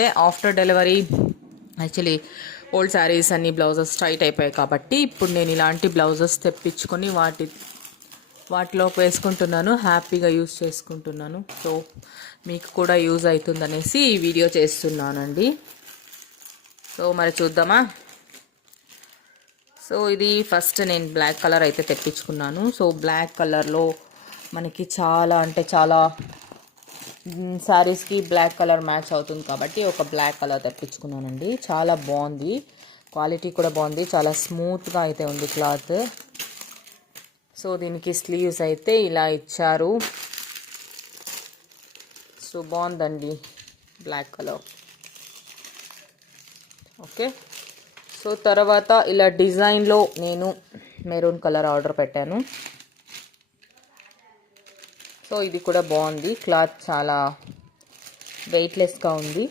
After delivery actually old saris అన్ని blouses tight అయిపోయాయి కాబట్టి ఇప్పుడు నేను ఇలాంటి బ్లౌజెస్ తెప్పించుకొని వాటిలో వేసుకుంటున్నాను, హ్యాపీగా యూజ్ చేసుకుంటున్నాను. సో మీకు కూడా యూజ్ అవుతుందనేసి ఈ వీడియో చేస్తున్నానండి. సో మరి చూద్దామా. సో ఇది ఫస్ట్ నేను బ్లాక్ కలర్ అయితే తెప్పించుకున్నాను. సో బ్లాక్ కలర్లో మనకి చాలా అంటే చాలా శారీస్కి బ్లాక్ కలర్ మ్యాచ్ అవుతుంది కాబట్టి ఒక బ్లాక్ కలర్ తెప్పించుకున్నానండి. చాలా బాగుంది, క్వాలిటీ కూడా బాగుంది, చాలా స్మూత్గా అయితే ఉంది క్లాత్. సో దీనికి స్లీవ్స్ అయితే ఇలా ఇచ్చారు. సో బాగుందండి బ్లాక్ కలర్. ఓకే, సో తర్వాత ఇలా డిజైన్లో నేను మెరూన్ కలర్ ఆర్డర్ పెట్టాను. సో ఇది కూడా బాగుంది, క్లాత్ చాలా వెయిట్లెస్గా ఉంది.